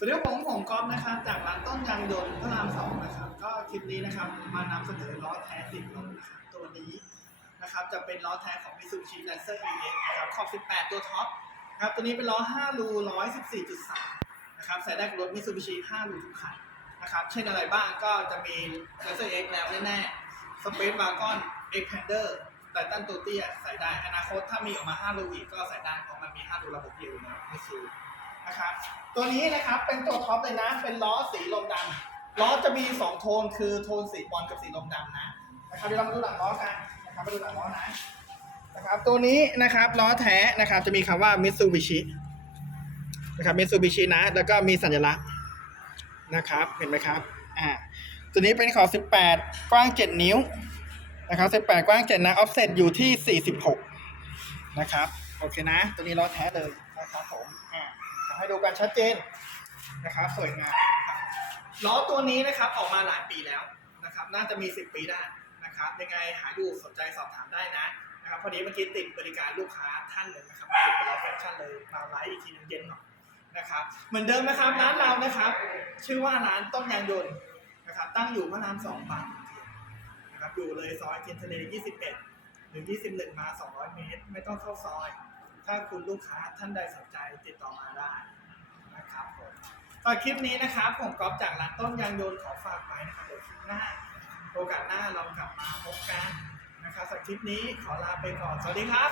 สวัสดีครับผมผมก๊อฟนะครับจากร้านต้นยางยนต์พระรามสองนะครับก็คลิปนี้นะครับมานำเสนอล้อแท้ติดลมนะครับตัวนี้นะครับจะเป็นล้อแท้ของ Mitsubishi Lancer EX นะครับขอบ 18 ตัวท็อปนะครับตัวนี้เป็นล้อ 5 รู 114.3 นะครับใส่ได้กับรถ Mitsubishi 5 รูทุกคันนะครับเช่นอะไรบ้างก็จะมี Lancer X แล้วแน่ๆ Space Wagon Expander ไททันตัวเตี้ยใส่ได้อนาคตถ้ามีออกมา 5 รูอีกก็ใส่ได้เพราะมันมี 5 รูระบบเดียวนะไม่ซู นะครับ ตัวนี้นะครับเป็นตัวท็อปเลยนะ เป็นล้อสีลมดำล้อจะมี 2 โทนคือโทนสีบอลกับสีลมดำนะนะครับเดี๋ยวเรามาดูหลังล้อกันนะครับมาดูหลังล้อนะนะครับ ตัวนี้นะครับล้อแท้นะครับจะมีคำว่า Mitsubishi นะครับ Mitsubishi นะแล้วก็มีสัญลักษณ์นะครับเห็นไหมครับอ่าตัวนี้เป็นขอบ18 กว้าง 7 นิ้วนะครับ18 กว้าง 7 นะ offset อยู่ที่ 46 นะครับ โอเคนะ ตัวนี้ล้อแท้เลยนะครับผมอ่า ให้ดูกันชัดเจนนะครับสวยงามนล้อตัวนี้นะครับออกมาหลายปีแล้วนะครับ น่าจะมี 10 ปีได้นะครับยังไงหาดูสนใจสอบถามได้นะนะครับพอดีเมื่อกี้ติดบริการลูกค้าท่านหนึ่งนะครับติดเป็นล้อแฟชั่นเลยมาไลฟ์อีกทีหนึงเย็นหน่อยนะครับ เหมือนเดิมนะครับร้านเรานะครับ ชื่อว่าร้านต้นยางยนต์นะครับ ตั้งอยู่พระรามสองบางขุนเทียนนะครับอยู่เลยซอยเทียนทะเล 21 หรือ 21 มา 200 เมตร ไม่ต้องเข้าซอย ถ้าคุณลูกค้าท่านใดสนใจติดต่อมาได้นะครับผมฝากคลิปนี้นะครับผมก๊อฟจากร้านต้นยางยนต์ขอฝากไว้นะครับเดี๋ยวคลิปหน้า โอกาสหน้าเรากลับมาพบกันนะครับสักคลิปนี้ขอลาไปก่อน สวัสดีครับ